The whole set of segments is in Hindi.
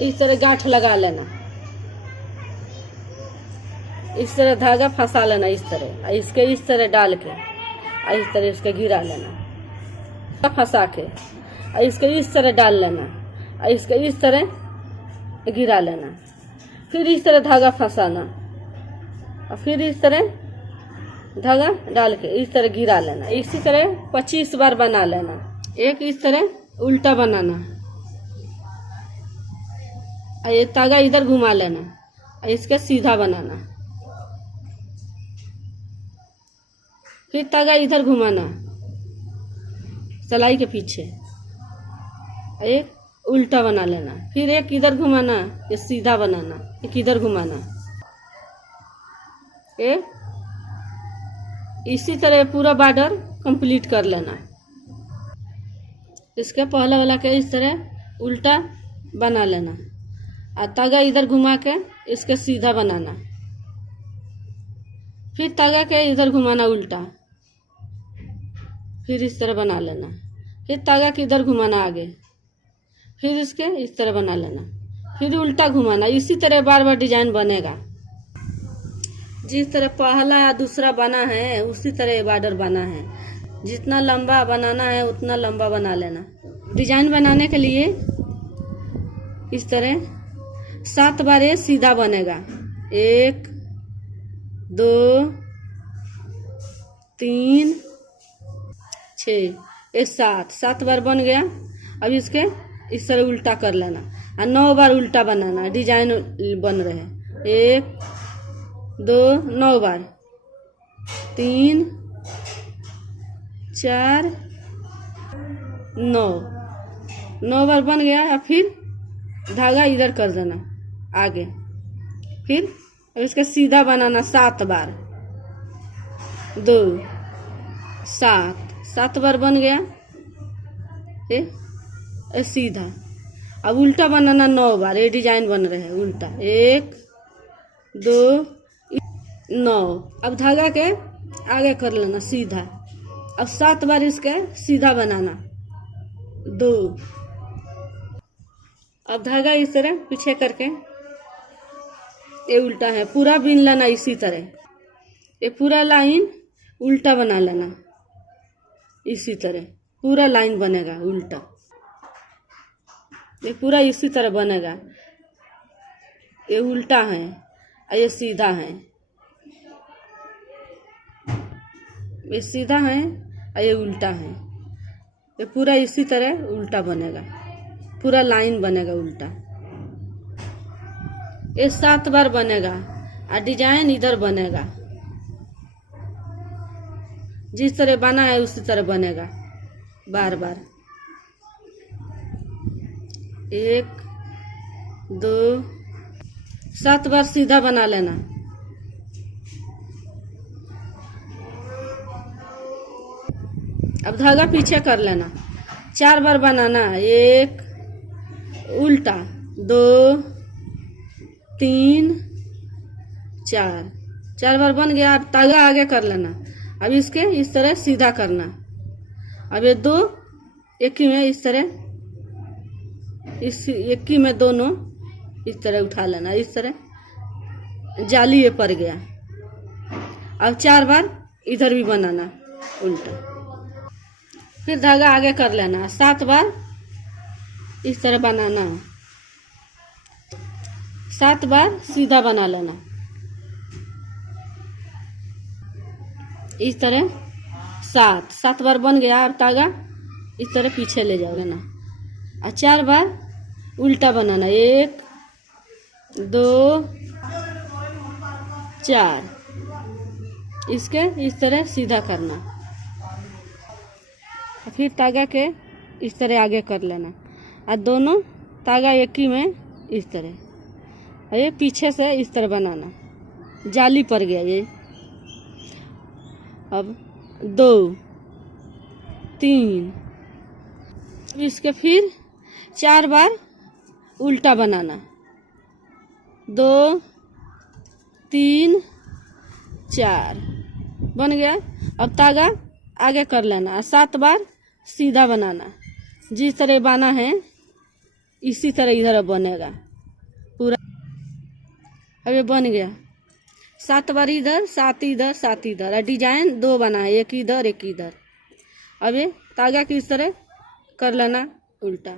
इस तरह गांठ लगा लेना, इस तरह धागा फंसा लेना इस तरह, इसके इस तरह डाल के इस तरह इसके गिरा लेना, फंसा के इसके इस तरह डाल लेना, इसके इस तरह गिरा लेना, फिर इस तरह धागा फंसाना और फिर इस तरह धागा डाल के इस तरह गिरा लेना। इसी तरह 25 बार बना लेना। एक इस तरह उल्टा बनाना, ये धागा इधर घुमा लेना और इसका सीधा बनाना, फिर धागा इधर घुमाना सिलाई के पीछे, एक उल्टा बना लेना, फिर एक इधर घुमाना, ये सीधा बनाना, एक इधर घुमाना। इसी तरह पूरा बॉर्डर कंप्लीट कर लेना। इसके पहला वाला के इस तरह उल्टा बना लेना और धागा इधर घुमा के इसके सीधा बनाना, फिर धागा के इधर घुमाना उल्टा, फिर इस तरह बना लेना, फिर धागा के इधर घुमाना आगे, फिर इसके इस तरह बना लेना, फिर उल्टा घुमाना। इसी तरह बार बार डिजाइन बनेगा। जिस तरह पहला या दूसरा बना है उसी तरह बॉर्डर बना है। जितना लंबा बनाना है उतना लंबा बना लेना। डिजाइन बनाने के लिए इस तरह 7 बार ये सीधा बनेगा। 1 2 3 6 ये 7 बार बन गया। अब इसके इस तरह उल्टा कर लेना और 9 बार उल्टा बनाना। डिजाइन बन रहे 1 2 9 बार, 3 4 9 बार बन गया। अब फिर धागा इधर कर देना आगे, फिर अब इसका सीधा बनाना 7 बार, 2 7 बार बन गया ये सीधा। अब उल्टा बनाना 9 बार। ये डिजाइन बन रहे हैं उल्टा 1 2 9। अब धागा के आगे कर लेना सीधा। अब 7 बार इसके सीधा बनाना 2। अब धागा इस तरह पीछे करके ये उल्टा है पूरा बीन लेना। इसी तरह ये पूरा लाइन उल्टा बना लेना। इसी तरह पूरा लाइन बनेगा उल्टा। ये पूरा इसी तरह बनेगा। ये उल्टा है और ये सीधा है। ये सीधा है और ये उल्टा है। ये पूरा इसी तरह उल्टा बनेगा। पूरा लाइन बनेगा उल्टा। ये 7 बार बनेगा और डिजाइन इधर बनेगा। जिस तरह बना है उसी तरह बनेगा बार बार। 1 2 7 बार सीधा बना लेना। अब धागा पीछे कर लेना। 4 बार बनाना। 1 उल्टा, 2 3 4 बार बन गया। अब धागा आगे कर लेना। अब इसके इस तरह सीधा करना। अब ये 2 एक ही में इस तरह, इस एक ही में दोनों इस तरह उठा लेना। इस तरह जाली ये पड़ गया। अब 4 बार इधर भी बनाना उल्टा। फिर धागा आगे कर लेना। 7 बार इस तरह बनाना। 7 बार सीधा बना लेना। इस तरह 7 बार बन गया। अब धागा इस तरह पीछे ले जाओगे ना और 4 बार उल्टा बनाना। 1 2 4 इसके इस तरह सीधा करना। फिर धागा के इस तरह आगे कर लेना और दोनों धागा एक ही में इस तरह। और ये पीछे से इस तरह बनाना। जाली पड़ गया ये। अब 2 3 इसके फिर 4 बार उल्टा बनाना। 2 3 4 बन गया। अब धागा आगे कर लेना। 7 बार सीधा बनाना। जिस तरह बना है इसी तरह इधर अब बनेगा पूरा। अब ये बन गया 7 बार इधर 7 इधर 7 इधर, और डिजाइन 2 बना है, एक इधर एक इधर। अब ये तागा की इस तरह कर लेना उल्टा।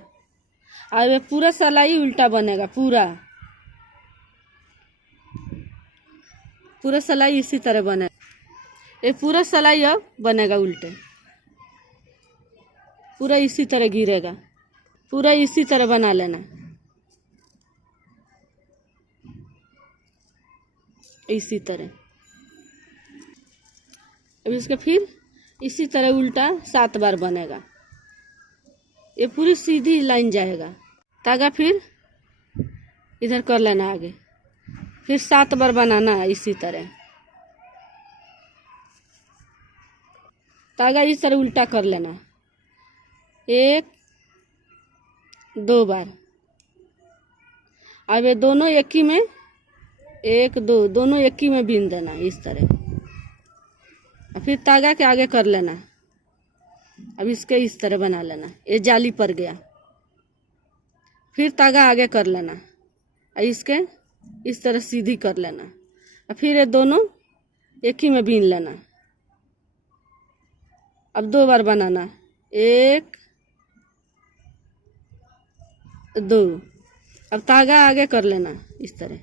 अब ये पूरा सिलाई उल्टा बनेगा, पूरा सिलाई इसी तरह बनेगा। ये पूरा सिलाई अब बनेगा उल्टे, पूरा इसी तरह गिरेगा, पूरा इसी तरह बना लेना, इसी तरह। अब इसका फिर इसी तरह उल्टा 7 बार बनेगा। ये पूरी सीधी लाइन जाएगा। तागा फिर इधर कर लेना आगे, फिर 7 बार बनाना है इसी तरह। तागा इस तरह उल्टा कर लेना, 1 2 बार। अब ये दोनों एक ही में 1 2 दोनों एक ही में बीन देना इस तरह। फिर तागा के आगे कर लेना। अब इसके इस तरह बना लेना, ये जाली पर गया। फिर तागा आगे कर लेना और इसके इस तरह सीधी कर लेना, और फिर ये दोनों एक ही में बीन लेना। अब 2 बार बनाना, 1 2। अब तागा आगे कर लेना इस तरह।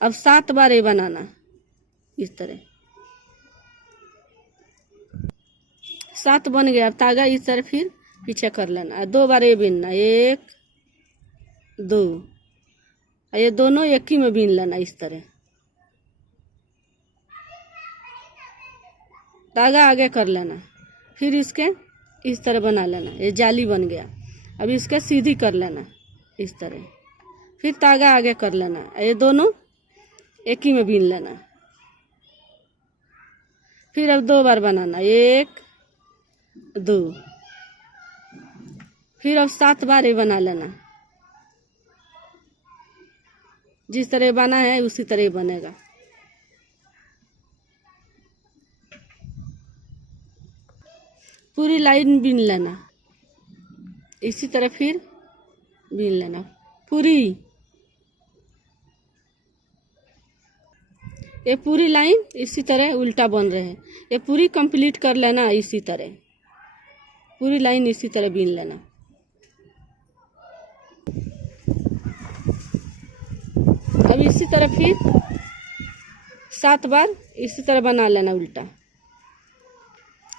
अब 7 बार ये बनाना इस तरह। 7 बन गया। अब तागा इस तरह फिर पीछे कर लेना, 2 बार ये बीनना, 1 2, और ये दोनों एक ही में बीन लेना इस तरह। तागा आगे कर लेना, फिर इसके इस तरह बना लेना, ये जाली बन गया। अब इसके सीधी कर लेना इस तरह। फिर तागा आगे कर लेना, ये दोनों एक ही में बीन लेना। फिर अब 2 बार बनाना, 1 2। फिर अब 7 बार ये बना लेना, जिस तरह बना है उसी तरह बनेगा। पूरी लाइन बीन लेना, इसी तरह फिर बीन लेना पूरी। ये पूरी लाइन इसी तरह उल्टा बन रहे हैं, ये पूरी कंप्लीट कर लेना इसी तरह, पूरी लाइन इसी तरह बीन लेना। अब इसी तरह फिर 7 बार इसी तरह बना लेना उल्टा,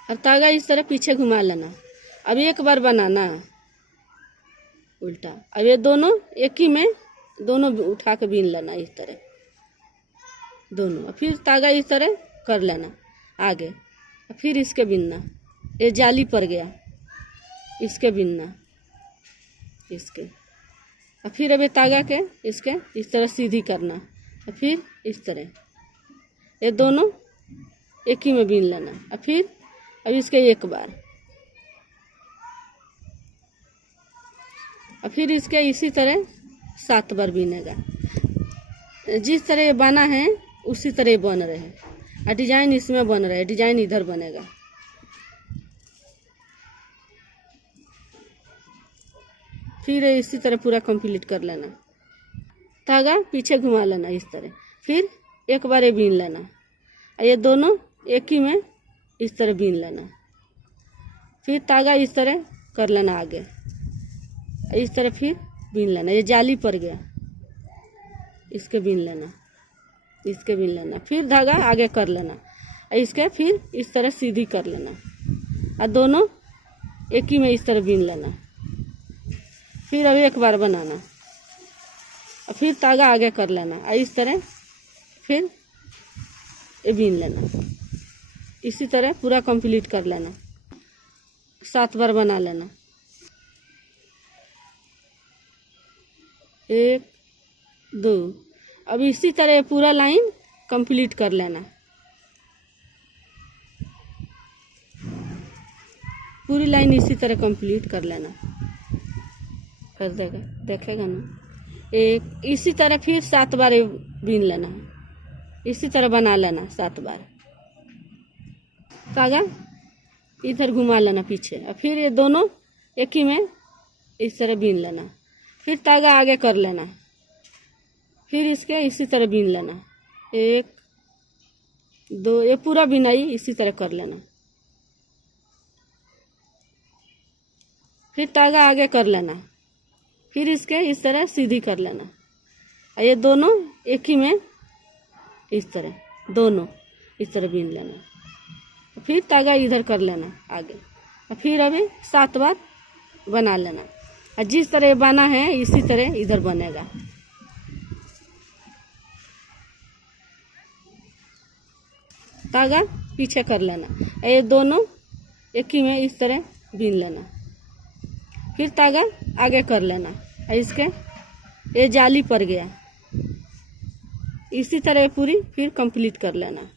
और तागा इस तरह पीछे घुमा लेना। अब 1 बार बनाना उल्टा। अब ये दोनों एक ही में दोनों उठा के बीन लेना इस तरह दोनों। फिर तागा इस तरह कर लेना आगे, फिर इसके बीनना, ये जाली पर गया, इसके बीनना इसके। और फिर अब ये तागा के इसके इस तरह सीधी करना, और फिर इस तरह ये दोनों एक ही में बीन लेना। और फिर अब इसके 1 बार, और फिर इसके इसी तरह 7 बार बीनेगा। जिस तरह ये बना है उसी तरह बन रहे हैं, और डिजाइन इसमें बन रहा है, डिजाइन इधर बनेगा। फिर इसी तरह पूरा कंप्लीट कर लेना। धागा पीछे घुमा लेना इस तरह, फिर 1 बार ये बीन लेना, और ये दोनों एक ही में इस तरह बीन लेना। फिर धागा इस तरह कर लेना आगे, इस तरह फिर बीन लेना। ये जाली पर गया, इसके बीन लेना, इसके बीन लेना। फिर धागा आगे कर लेना, इसके फिर इस तरह सीधी कर लेना, और दोनों एक ही में इस तरह बीन लेना। फिर अब 1 बार बनाना, और फिर धागा आगे कर लेना, और इस तरह फिर ये बीन लेना। इसी तरह पूरा कंप्लीट कर लेना, 7 बार बना लेना। 1 2। अब इसी तरह पूरा लाइन कंप्लीट कर लेना, पूरी लाइन इसी तरह कंप्लीट कर लेना। कर देगा, देखेगा ना। एक इसी तरह फिर 7 बार बीन लेना, इसी तरह बना लेना 7 बार। धागा इधर घुमा लेना पीछे, और फिर ये दोनों एक ही में इस तरह बीन लेना। फिर धागा आगे कर लेना, फिर इसके इसी तरह बीन लेना, 1 2, ये पूरा बिनाई इसी तरह कर लेना। फिर धागा आगे कर लेना, फिर इसके इस तरह सीधी कर लेना, और ये दोनों एक ही में इस तरह दोनों इस तरह बीन लेना। फिर धागा इधर कर लेना आगे, और फिर अभी 7 बार बना लेना, और जिस तरह बना है इसी तरह इधर बनेगा। धागा पीछे कर लेना, ये दोनों एक ही में इस तरह बीन लेना। फिर धागा आगे कर लेना, और इसके ये जाली पड़ गया, इसी तरह पूरी फिर कंप्लीट कर लेना।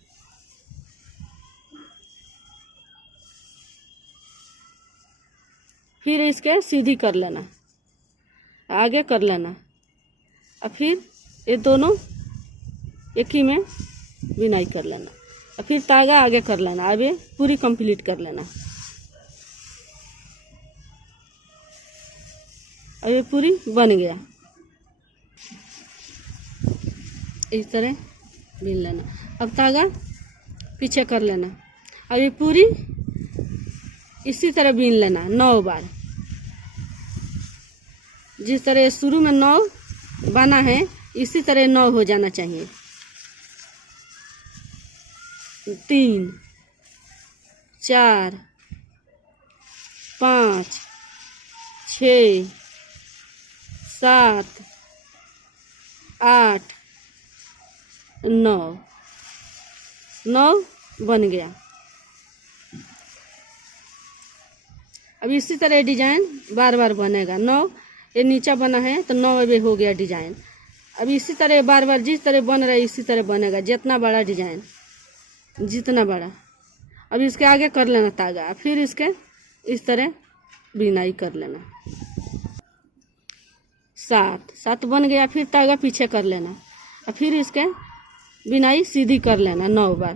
फिर इसके सीधी कर लेना, आगे कर लेना, और फिर ये दोनों एक ही में बिनाई कर लेना, और फिर धागा आगे कर लेना। अब ये पूरी कंप्लीट कर लेना, अब ये पूरी बन गया। इस तरह बीन लेना। अब धागा पीछे कर लेना, अब ये पूरी इसी तरह बीन लेना 9 बार। जिस तरह शुरू में 9 बना है इसी तरह 9 हो जाना चाहिए। 3 4 5 6 7 8 9 बन गया। अब इसी तरह डिजाइन बार बार बनेगा। 9 ये नीचा बना है तो 9 अभी हो गया डिजाइन। अब इसी तरह बार बार जिस तरह बन रहा है इसी तरह बनेगा, जितना बड़ा डिजाइन जितना बड़ा। अब इसके आगे कर लेना धागा, फिर इसके इस तरह बिनाई कर लेना। 7 बन गया। फिर धागा पीछे कर लेना और फिर इसके बिनाई सीधी कर लेना 9 बार।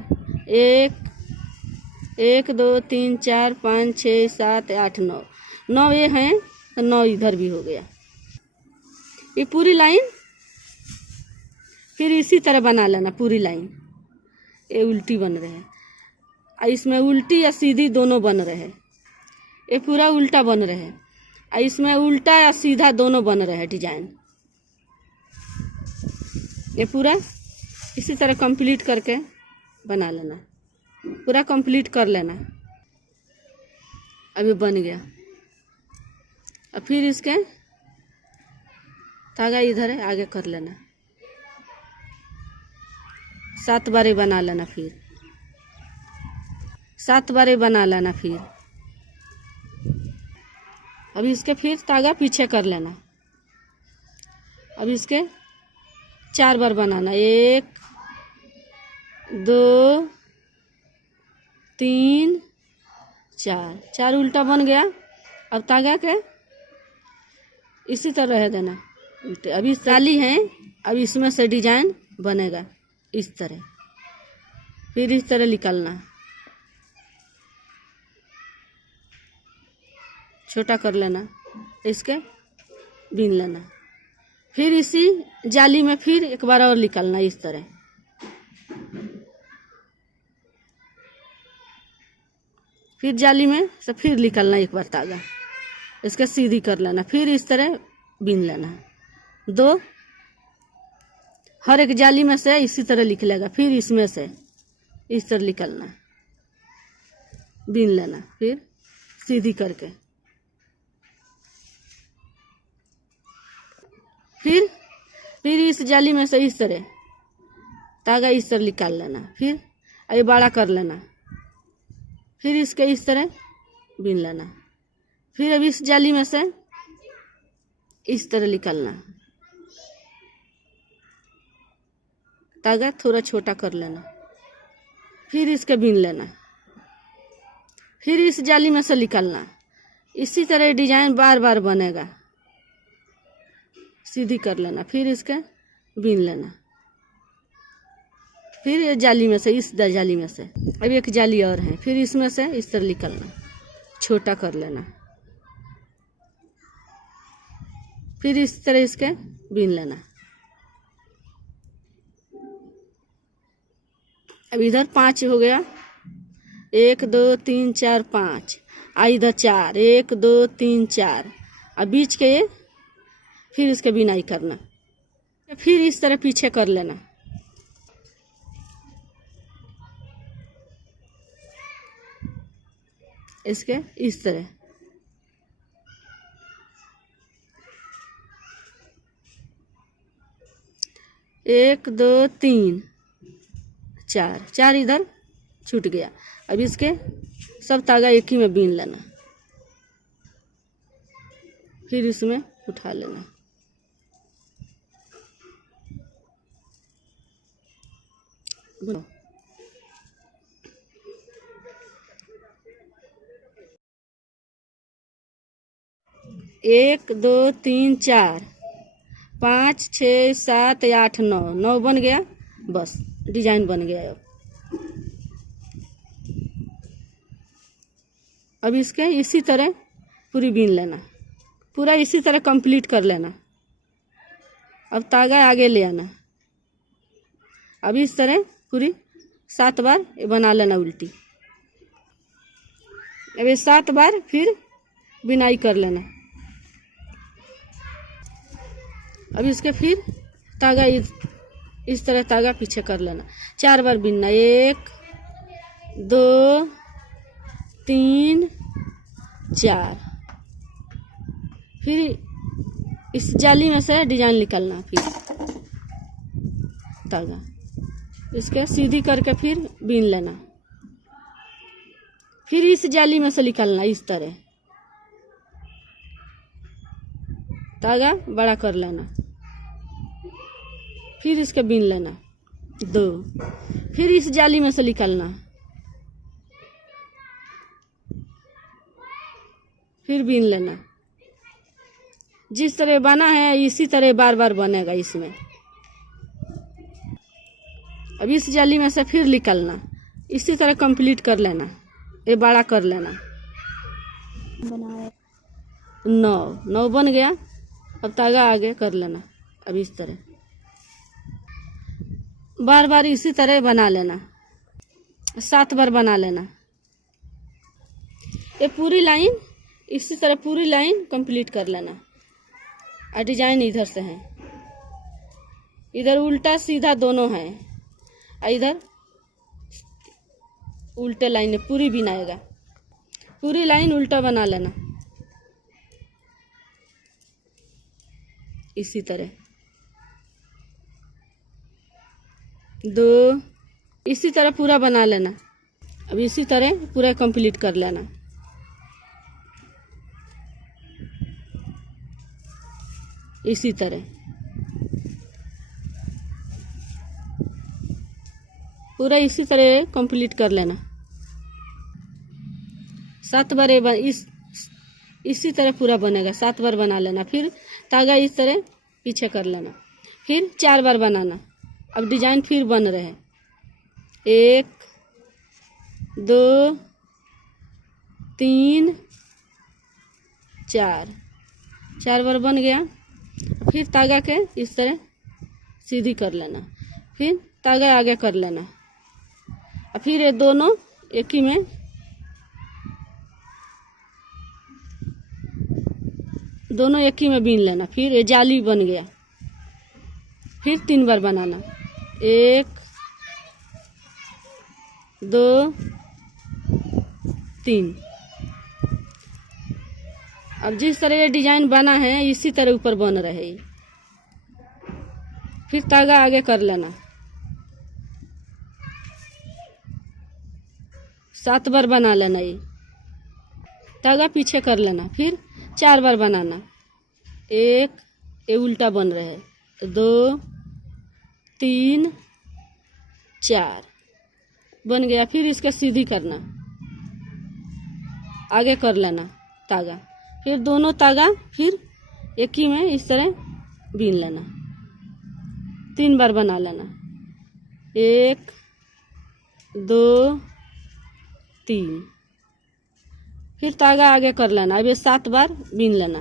1 2 3 4 5 6 7 8 9 ये हैं तो 9 इधर भी हो गया। ये पूरी लाइन फिर इसी तरह बना लेना पूरी लाइन। ये उल्टी बन रहे हैं और इसमें उल्टी या सीधी दोनों बन रहे हैं। ये पूरा उल्टा बन रहे हैं और इसमें उल्टा या सीधा दोनों बन रहे हैं डिजाइन। ये पूरा इसी तरह कंप्लीट करके बना लेना, पूरा कंप्लीट कर लेना। अभी बन गया। अब फिर इसके धागा इधर है आगे कर लेना, 7 बार बना लेना, फिर 7 बार बना लेना। फिर अब इसके फिर धागा पीछे कर लेना। अब इसके 4 बार बनाना, 1 2 3 4 उल्टा बन गया। अब धागा के इसी तरह रह देना उल्टे। अभी जाली है, अब इसमें से डिजाइन बनेगा इस तरह। फिर इस तरह निकालना, छोटा कर लेना, इसके बीन लेना। फिर इसी जाली में फिर एक बार और निकालना इस तरह। फिर जाली में से फिर निकालना एक बार धागा, इसके सीधी कर लेना। फिर इस तरह बीन लेना। 2 हर एक जाली में से इसी तरह निकलेगा। फिर इसमें से इस तरह निकालना, बीन लेना, फिर सीधी करके। फिर इस जाली में से इस तरह धागा इस तरह निकाल लेना। फिर ये बड़ा कर लेना। फिर इसके इस तरह बीन लेना। फिर अब इस जाली में से इस तरह निकालना, धागा थोड़ा छोटा कर लेना। फिर इसके बीन लेना। फिर इस जाली में से निकालना। इसी तरह डिजाइन बार बार बनेगा। सीधी कर लेना, फिर इसके बीन लेना। फिर ये जाली में से इस जाली में से अब एक जाली और है, फिर इसमें से इस तरह निकालना, छोटा कर लेना। फिर इस तरह इसके बीन लेना। अब इधर 5 हो गया, 1 2 3 4 5, इधर 4, 1 2 3 4, अब बीच के ये फिर इसके बिनाई करना। फिर इस तरह पीछे कर लेना। इसके इस तरह 1 2 3 4, 4 इधर छूट गया। अब इसके सब तागा एक ही में बीन लेना, फिर इसमें उठा लेना। एक 2 3 4 5 6 7 8 9, 9 बन गया, बस डिजाइन बन गया। अब इसके इसी तरह पूरी बीन लेना, पूरा इसी तरह कंप्लीट कर लेना। अब तागा आगे ले आना। अब इस तरह पूरी 7 बार ये बना लेना उल्टी। अब ये 7 बार फिर बिनाई कर लेना। अब इसके फिर तागा इस तरह तागा पीछे कर लेना, 4 बार बीनना। 1 2 3 4, फिर इस जाली में से डिजाइन निकालना। फिर तागा इसके सीधी करके फिर बीन लेना, फिर इस जाली में से निकालना। इस तरह तागा बड़ा कर लेना, फिर इसके बीन लेना 2, फिर इस जाली में से निकालना, फिर बीन लेना। जिस तरह बना है इसी तरह बार बार बनेगा इसमें। अब इस जाली में से फिर निकालना, इसी तरह कंप्लीट कर लेना, ये बड़ा कर लेना। 9 बन गया। अब तागा आगे कर लेना। अब इस तरह बार बार इसी तरह बना लेना, 7 बार बना लेना। ये पूरी लाइन इसी तरह पूरी लाइन कंप्लीट कर लेना। और डिजाइन इधर से है, इधर उल्टा सीधा दोनों है, और इधर उल्टे लाइन पूरी बनाएगा। पूरी लाइन उल्टा बना लेना इसी तरह। 2 इसी तरह पूरा बना लेना। अब इसी तरह पूरा कंप्लीट कर लेना। इसी तरह पूरा इसी तरह कंप्लीट कर लेना। 7 बार इसी तरह पूरा बनेगा। 7 बार बना लेना, फिर तागा इस तरह पीछे कर लेना, फिर 4 बार बनाना। अब डिजाइन फिर बन रहे हैं। 1 2 3 4, 4 बार बन गया। फिर तागा के इस तरह सीधी कर लेना, फिर तागा आगे कर लेना, और फिर ये दोनों एक ही में बीन लेना। फिर ये जाली बन गया। फिर 3 बार बनाना। 1 2 3। अब जिस तरह ये डिजाइन बना है इसी तरह ऊपर बन रहे। फिर तागा आगे कर लेना, 7 बार बना लेना। ये तागा पीछे कर लेना, फिर 4 बार बनाना। 1 ये उल्टा बन रहे, 2 3 4 बन गया। फिर इसका सीधी करना, आगे कर लेना तागा, फिर दोनों तागा फिर एक ही में इस तरह बीन लेना। 3 बार बना लेना। 1 2 3, फिर तागा आगे कर लेना। अब ये 7 बार बीन लेना।